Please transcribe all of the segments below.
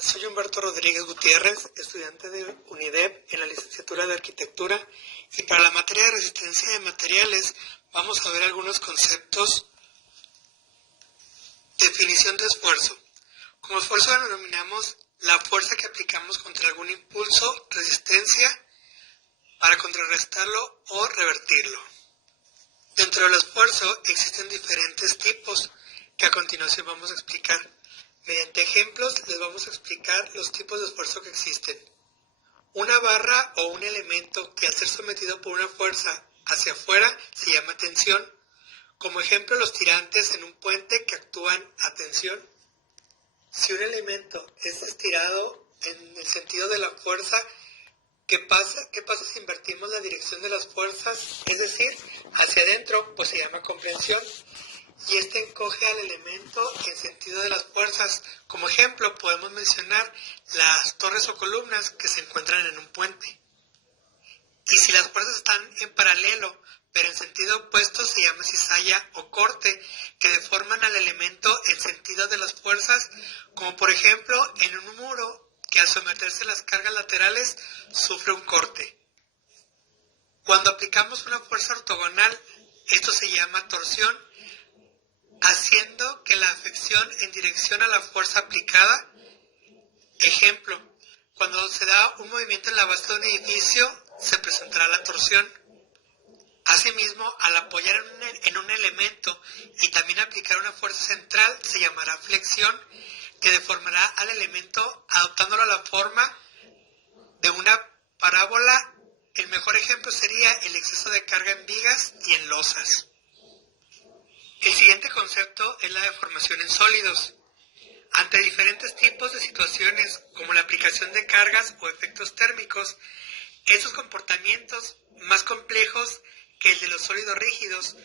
soy Humberto Rodríguez Gutiérrez, estudiante de UNIDEP en la licenciatura de Arquitectura, y para la materia de resistencia de materiales vamos a ver algunos conceptos. Definición de esfuerzo. Como esfuerzo denominamos la fuerza que aplicamos contra algún impulso, resistencia, para contrarrestarlo o revertirlo. Dentro del esfuerzo existen diferentes tipos que a continuación vamos a explicar. Mediante ejemplos les vamos a explicar los tipos de esfuerzo que existen. Una barra o un elemento que al ser sometido por una fuerza hacia afuera se llama tensión. Como ejemplo, los tirantes en un puente que actúan a tensión. Si un elemento es estirado en el sentido de la fuerza, ¿qué pasa si invertimos la dirección de las fuerzas? Es decir, hacia adentro, pues se llama comprensión. Y este encoge al elemento en sentido de las fuerzas. Como ejemplo, podemos mencionar las torres o columnas que se encuentran en un puente. Y si las fuerzas están en paralelo, pero en sentido opuesto, se llama cizalla o corte, que deforman al elemento en sentido de las fuerzas, como por ejemplo en un muro que al someterse a las cargas laterales sufre un corte. Cuando aplicamos una fuerza ortogonal, esto se llama torsión, haciendo que la afección en dirección a la fuerza aplicada. Ejemplo, cuando se da un movimiento en la base de un edificio, se presentará la torsión. Asimismo, al apoyar en un elemento y también aplicar una fuerza central, se llamará flexión, que deformará al elemento adoptándolo a la forma de una parábola. El mejor ejemplo sería el exceso de carga en vigas y en losas. El siguiente concepto es la deformación en sólidos. Ante diferentes tipos de situaciones, como la aplicación de cargas o efectos térmicos, estos comportamientos, más complejos que el de los sólidos rígidos,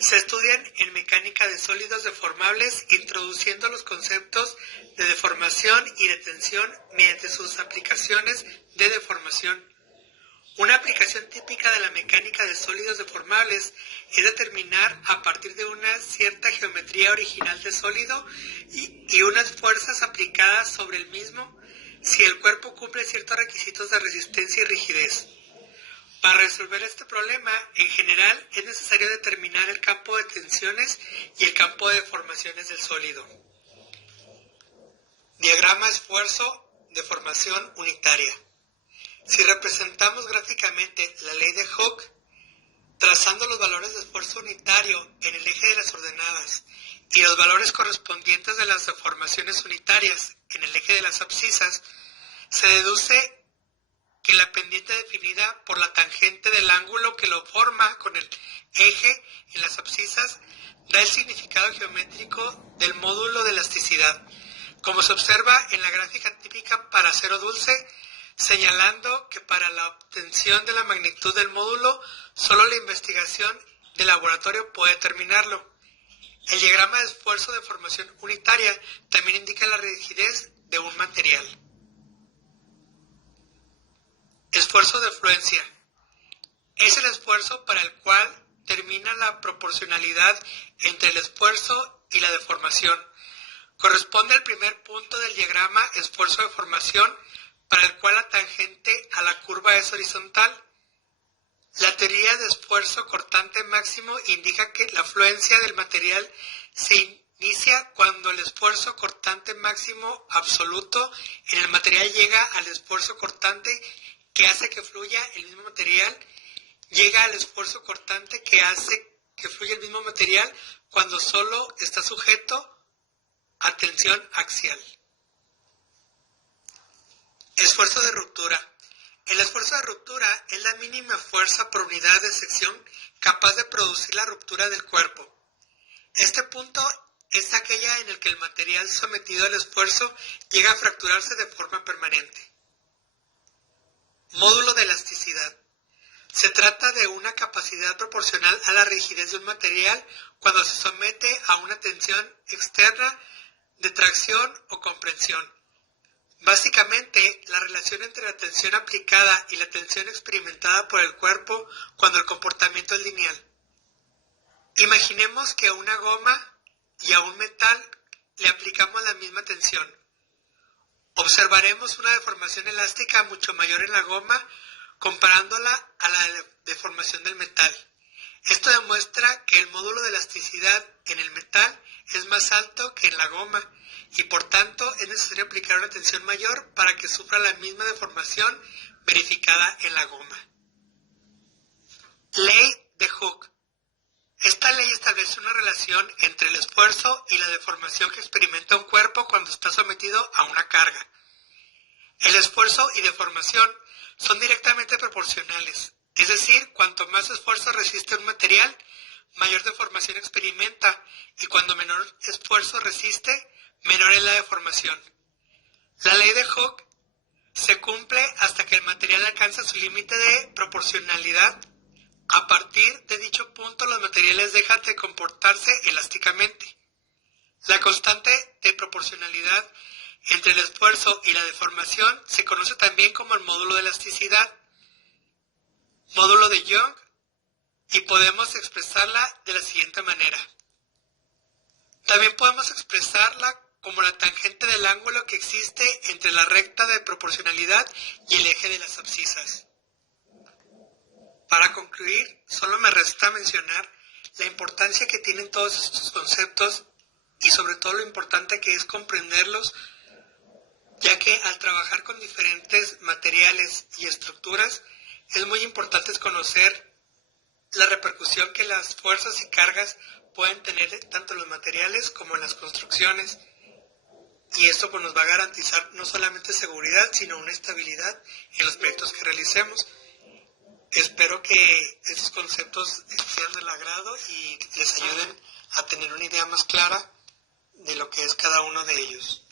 se estudian en mecánica de sólidos deformables, introduciendo los conceptos de deformación y de tensión mediante sus aplicaciones de deformación. Una aplicación típica de la mecánica de sólidos deformables es determinar a partir de una cierta geometría original de sólido y unas fuerzas aplicadas sobre el mismo si el cuerpo cumple ciertos requisitos de resistencia y rigidez. Para resolver este problema, en general, es necesario determinar el campo de tensiones y el campo de deformaciones del sólido. Diagrama esfuerzo-deformación unitaria. Si representamos gráficamente la ley de Hooke, trazando los valores de esfuerzo unitario en el eje de las ordenadas y los valores correspondientes de las deformaciones unitarias en el eje de las abscisas, se deduce que la pendiente definida por la tangente del ángulo que lo forma con el eje en las abscisas da el significado geométrico del módulo de elasticidad, como se observa en la gráfica típica para acero dulce, señalando que para la obtención de la magnitud del módulo, solo la investigación de laboratorio puede determinarlo. El diagrama de esfuerzo de formación unitaria también indica la rigidez de un material. Esfuerzo de fluencia. Es el esfuerzo para el cual termina la proporcionalidad entre el esfuerzo y la deformación. Corresponde al primer punto del diagrama esfuerzo de formación, para el cual la tangente a la curva es horizontal. La teoría de esfuerzo cortante máximo indica que la fluencia del material se inicia cuando el esfuerzo cortante máximo absoluto en el material llega al esfuerzo cortante que hace que fluya el mismo material, llega al esfuerzo cortante que hace que fluya el mismo material cuando solo está sujeto a tensión axial. Esfuerzo de ruptura. El esfuerzo de ruptura es la mínima fuerza por unidad de sección capaz de producir la ruptura del cuerpo. Este punto es aquella en el que el material sometido al esfuerzo llega a fracturarse de forma permanente. Módulo de elasticidad. Se trata de una capacidad proporcional a la rigidez de un material cuando se somete a una tensión externa de tracción o comprensión. Básicamente, la relación entre la tensión aplicada y la tensión experimentada por el cuerpo cuando el comportamiento es lineal. Imaginemos que a una goma y a un metal le aplicamos la misma tensión. Observaremos una deformación elástica mucho mayor en la goma comparándola a la deformación del metal. Esto demuestra que el módulo de elasticidad en el metal es más alto que en la goma y por tanto es necesario aplicar una tensión mayor para que sufra la misma deformación verificada en la goma. Ley de Hooke. Esta ley establece una relación entre el esfuerzo y la deformación que experimenta un cuerpo cuando está sometido a una carga. El esfuerzo y deformación son directamente proporcionales, es decir, cuanto más esfuerzo resiste un material, mayor deformación experimenta, y cuando menor esfuerzo resiste, menor es la deformación. La ley de Hooke se cumple hasta que el material alcanza su límite de proporcionalidad. A partir de dicho punto, los materiales dejan de comportarse elásticamente. La constante de proporcionalidad entre el esfuerzo y la deformación se conoce también como el módulo de elasticidad, módulo de Young, y podemos expresarla de la siguiente manera. También podemos expresarla como la tangente del ángulo que existe entre la recta de proporcionalidad y el eje de las abscisas. Para concluir, solo me resta mencionar la importancia que tienen todos estos conceptos y sobre todo lo importante que es comprenderlos, ya que al trabajar con diferentes materiales y estructuras es muy importante conocer la repercusión que las fuerzas y cargas pueden tener tanto en los materiales como en las construcciones, y esto pues nos va a garantizar no solamente seguridad sino una estabilidad en los proyectos que realicemos. Espero que estos conceptos sean del agrado y les ayuden a tener una idea más clara de lo que es cada uno de ellos.